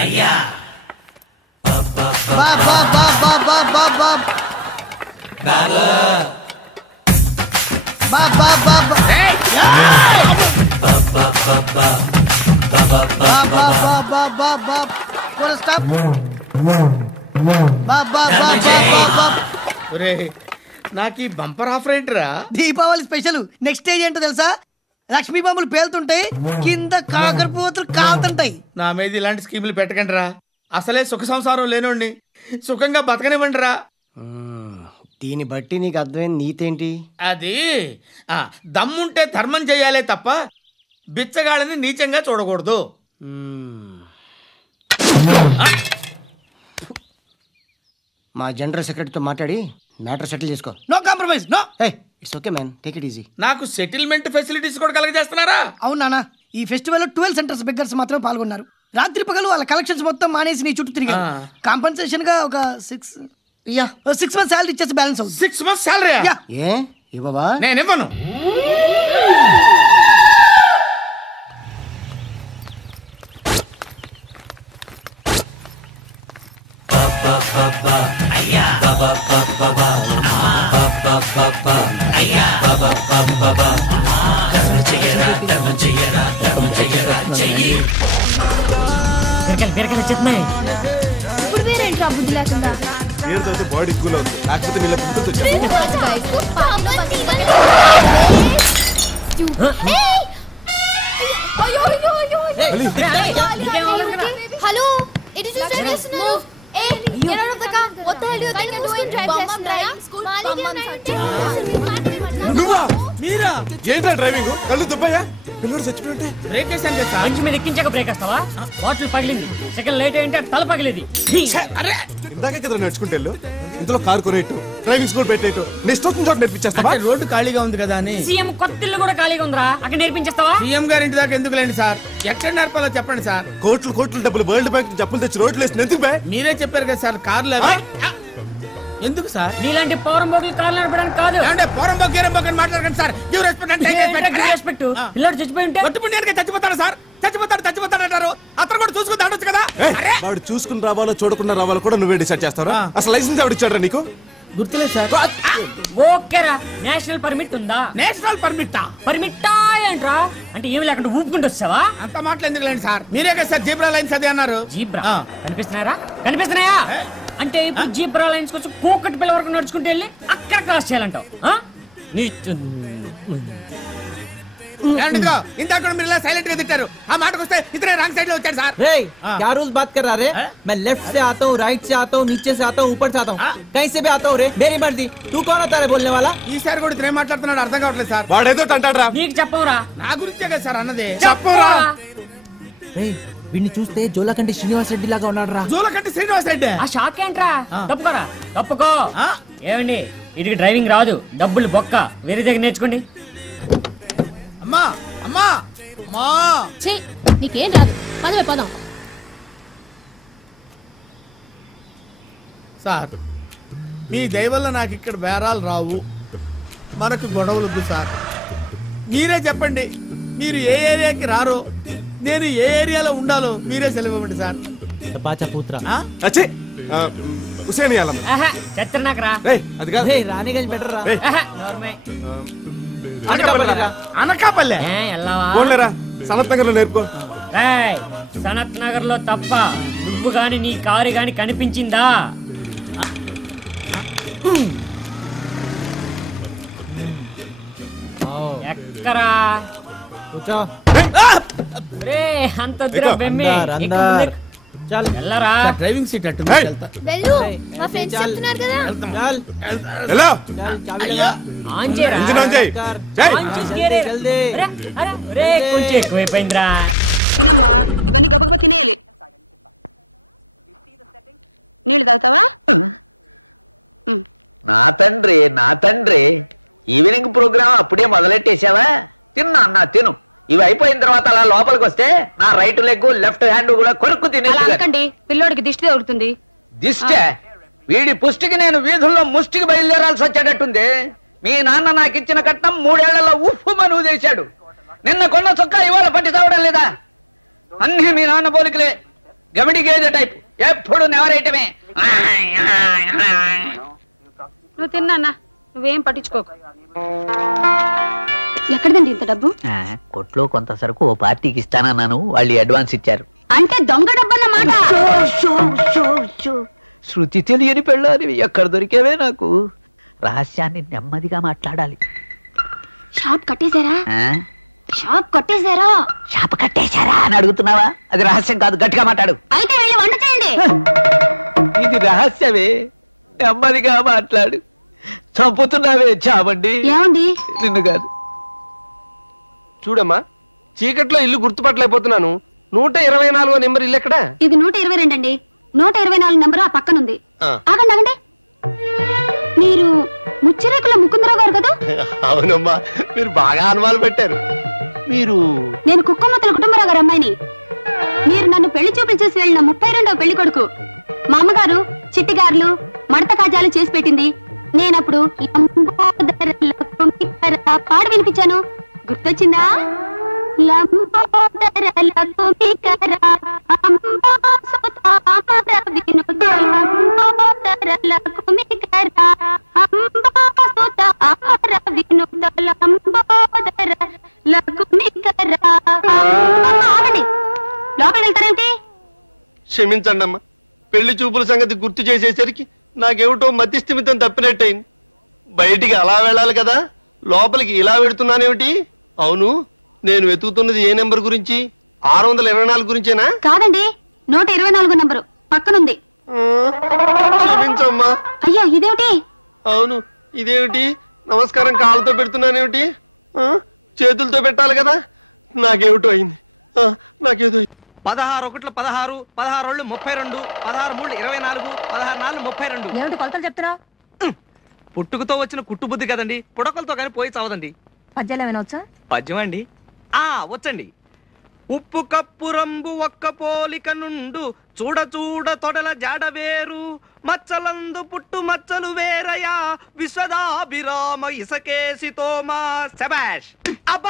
అయ్యా నాకు ఈ బంపర్ ఆఫర్ ఏంటిరా? దీపావళి స్పెషల్. నెక్స్ట్ స్టేజ్ ఏంటో తెలుసా? లక్ష్మీ బాంబులు పేలుతుంటాయి, కింద కాకరపోతులు కాలుతుంటాయి. నా మీద ఇలాంటి స్కీములు పెట్టకండి రా. అసలే సుఖ సంసారం లేనోడిని సుఖంగా బతకనివ్వండి రా. దీన్ని బట్టి నీకు అర్థమైంది నీతేంటి? అది దమ్ముంటే ధర్మం చెయ్యాలే తప్ప బిచ్చగాళ్ళని నీచంగా చూడకూడదు. మా జనరల్ సెక్రటరీతో మాట్లాడి మ్యాటర్ సెటిల్ చేసుకో. No compromise. No. It's okay man, take it easy. నాకు సెటిల్మెంట్ ఫెసిలిటీస్ కూడా కలగజేస్తున్నారా? అవును నాన్న, ఈ ఫెస్టివల్ 12 సెంటర్స్ బెగ్గర్స్ మాత్రమే పాల్గొన్నారు. రాత్రి పగలు వాళ్ళ కలెక్షన్స్ మొత్తం మానేసి నీ చుట్టూ తిరిగారు. కాంపన్సేషన్ గా ఒక 6 months శాలరీ ఇచ్చేసి బ్యాలెన్స్ అవుతుంది. 6 months శాలరీ? ఏ ఇవ్వవా? నేను ఇవ్వను. ఇప్పుడు వేరేంట్రా బుద్ధి లేకుండా? బాడీ కూల్ అవుతుంది, లేకపోతే నీళ్ళ పింపుల్స్ వచ్చాయి. హలో, ఇట్ ఇస్ చేస్తున్నారు. Hey, get out of the car. What the hell do you think you're doing? Driving school. నువ్వా? మీరా? ఏంట్రా డ్రైవింగ్? కళ్ళు దుబ్బయ్యా? పిల్లడు చచ్చిపోయింటే బ్రేక్ వేసాను కదా సార్. మంచి మీద ఎక్కించాక బ్రేక్ వేస్తావా? బాటిల్ పగిలింది, సెకండ్ లేట్ అయింటే తల పగిలేది. అరే ఇందాకే కదా నడుచుకుంటే ఇందులో కారు కొనేట్టు, డ్రైవింగ్ స్కూల్ పెట్టేట్టు, నెక్స్ట్ వచ్చిన చోట నేర్పించేస్తావా? రోడ్డు ఖాళీగా ఉంది కదా అని. సీఎం కొత్త ఇల్లు కూడా ఖాళీగా ఉందిరా, అక్కడ నేర్పించేస్తావా? సీఎం గారి ఇంటి దాకా ఎందుకు లేండి సార్, ఎక్కడ నేర్పాలో చెప్పండి సార్. కోట్లు డబ్బులు వరల్డ్ బ్యాంక్ డబ్బులు తెచ్చి రోడ్లు వేసి ఎందుకు బే? మీరే చెప్పారు కదా సార్ కార్లు ఎందుకు సార్? నీలాంటి పౌరం బోగులు కార్లు నడపడానికి కాదు. అంటే పౌరం బోగు గీరం బోగు అని మాట్లాడకండి సార్. గివ్ రెస్పెక్ట్ అంటే రెస్పెక్ట్. పిల్లడు చచ్చిపోయి ఉంటే ఒట్టుపుణ్యానికి చచ్చిపోతాడు సార్. చచ్చిపోతాడు అంటారు. అతను కూడా చూసుకుని దాడొచ్చు కదా. వాడు చూసుకుని రావాలో చూడకుండా రావాలో కూడా నువ్వే డిసైడ్ చేస్తారా? అసలు లైసెన్స్ ఎవరు ఇచ్చాడా నీకు? గుర్తులేదు సార్. ఓకేరా, నేషనల్ పర్మిట్ ఉందా? నేషనల్ పర్మిట్టా? పర్మిట్టా ఏంట్రా? అంటే ఏమి లేకుండా ఊపుకుంటూ వచ్చావా? అంత మాటలు ఎందుకు లేండి సార్, మీరే కదా సార్ జీబ్రా లైన్స్ అది అన్నారు. జీబ్రా కనిపిస్తున్నాయా? అంటే ఇప్పుడు జీబ్రా లైన్స్ కోసం కోకటి పిల్ల వరకు నడుచుకుంటూ వెళ్ళి అక్కడ క్రాస్ చేయాలంటావు? ఇందాక మీరు సైలెంట్ గా తిట్టారు, ఆ మాటకు వస్తే ఇతనే రాంగ్ సైడ్ లో వచ్చాడు సార్. क्या रूल्स बात कर रहा रे? मैं लेफ्ट से आता हूँ, राइट से आता हूँ, नीचे से आता हूँ, ऊपर से आता हूँ, कहीं से भी आता हूँ रे, मेरी मर्जी. तू कौन होता है बोलने वाला? ఈసారి కూడా ఇతనే మాట్లాడుతున్నాడు, అర్థం కావట్లేదు సార్. వాడేదో అంటాడు రా. నీకు చెప్పవురా? నా గురించే కదా సార్ అన్నది. చెప్పరా? వీడిని చూస్తే జోలకంటి శ్రీనివాస్ రెడ్డి లాగా ఉన్నాడు రా. జోలకంటి శ్రీనివాస్ రెడ్డి? ఆ షాక్ ఏంట్రా? తప్పుకో. ఏమండి, ఇది డ్రైవింగ్ రాదు, డబ్బులు బొక్క, వేరే దగ్గర నేర్చుకోండి. అమ్మా అమ్మా అమ్మా, నీకేం రాదు, పదం. సార్ మీ దయ వల్ల నాకు ఇక్కడ బేరాలు రావు, మనకు గొడవలొద్దు సార్. మీరే చెప్పండి, మీరు ఏ ఏరియాకి రారో, నేను ఏ ఏరియాలో ఉండాలో మీరే సెలవు ఇవ్వండి సార్. అది కాదు, రాణిగంజ్ బెటర్ రా. అనకాపల్లె సనత్ నగర్ లో నేర్పుకో. సనత్ నగర్ లో తప్ప నువ్వు గాని నీ కారు గాని కనిపించిందా? ఎక్కరా అంత డ్రైవింగ్ సీట్ అట్టు వెళ్ళు, మా ఫ్రెండ్స్ చెప్తున్నారు కదా. తినమ్మా, ఇవన్నీ గబగబా తినేయాలి. నీళ్ళు తాగుతావా? నా తండ్రి ఈవినింగ్ ప్రోగ్రామ్ అప్పుడే మొదలెట్టేసావా? తిన్నా అన్నా, తిను. ఇవి అయిపోయిన తర్వాత అలా లోపలికి వస్తే నా రైట్ లెగ్ లెఫ్ట్ హ్యాండ్ కూడా కొరుక్కు తినేది. పిల్లోడికి దిష్టి తగులుతుంది. దిష్టే? వీడి పుష్టికి నేను వీధుల్లో ముష్టికి బయలుదేరాల్సి వచ్చేటట్టుంది. మీ నాన్న నాకు ఇచ్చిన కట్నం 3 ఏళ్లలో ఉఫ్ఫు మనువు చేశాడు. నిన్న కొన్న చొక్కా ఇవాళ పట్టి చావడం లేదా? అన్ని మీ నాన్న పోలికలే. గమిడి గేదె టైప్, ఎప్పుడు నెవరైటమే. నువ్వు తిన్నా, నువ్వేం పట్టించుకోకు. ఎక్కడదండి ఇంత డబ్బు? కొట్లో కొంత సరుకు ఓ పార్టీకి ఇస్తానన్నాను, వాళ్ళు అడ్వాన్స్ ఇచ్చారు. అంటే దొంగ డబ్బు అన్నమాట. శృతి తెలియని పెళ్ళాలి, ఎక్కడ దొరికేవే నాకు. రహస్యాన్ని నెమ్మదిగా మాట్లాడాలి. షాప్ కట్టేశారా? షాప్ కట్టేశారా? షాప్ కట్టేశారా అని అడుగుతున్నావా? అది రహస్యం కాదు, గట్టిగా మాట్లాడు. అయితే వెళ్ళి వంట చేయండి. ఇది రహస్యమే, నెమ్మదిగా మాట్లాడు. చంపుతున్నావే చావండి. ఏమండి? నిన్ను కాదు. చూడమ్మా, చీకట్లో ఇల్లు గుర్తుపట్టలేకపోతున్నాను. 124వ నెంబర్ ఇల్లు ఎక్కడా? ఇది 122 అండి. 124 నెంబర్ ఆ పక్కనుంది. ఆగండి ఆగండి, మీరు ముచ్చిరేకుల ముకుందరావు గారు కదా? అవునమ్మా, మీరు బాగా అనుమానం పెట్టారు. నేను కుక్కమ్మతుల కుటుంబరావు గారు అమ్మాయిని. మీరు నన్ను పెళ్లి చూపులు చూసి వెళ్ళిన 32వ పెళ్లి కొడుకు. మా అమ్మగారు చిట్టిగారులు మడత కాజాలు చేసి పెట్టింది. నేనప్పుడు పాడు వినిపించాను, గుర్తొచ్చిందా? లోపల వెళ్తారేంటి? క్షమించండి అమ్మా, పెళ్లి చూపుల సంగతి గుర్తు చేసేసరికి నాకేమిటో మతిస్థిమితం తప్పినట్టయింది. బయటికి అలా వెళ్ళాలి కదా, లోపలికి ఇలా వెడుతున్నానేమిటి? అవును, నేను వెతుకుతున్నది ఏ నెంబర్ గురించి? 624 గురించేనా? కాదండి, 124 నెంబరు పక్కనుంది. క్షమించమ్మా. అయ్యో, ఇదేమిటి? అవును, ఇదేమిటి? నమస్కారం కాళ్ళతో పెడుతున్నానేమిటి? చేతులతో పెట్టాలి కదా. నాకేమిటో అయింది, నాకేదో 16 ఒకట్లు 16, 16 32, 16 3 24, 16 4 32. ఏమిటి కొలతలు చెప్తున్నా? పుట్టుకతో వచ్చిన కుట్టుబుద్ధి కదండి, పుడకలతో కానీ పోయి చావదండి. పద్యాలు ఏమైనా వచ్చా? పద్యం అండి, వచ్చండి. ఉప్పు కప్పు రంబు ఒక్క పోలిక నుండు, చూడ చూడ తొడల జాడ వేరు, మచ్చలందు పుట్టు మచ్చలు వేరయా, విశ్వదాభిరామ ఇసకేసి తోమా. శబాష్. అబ్బా.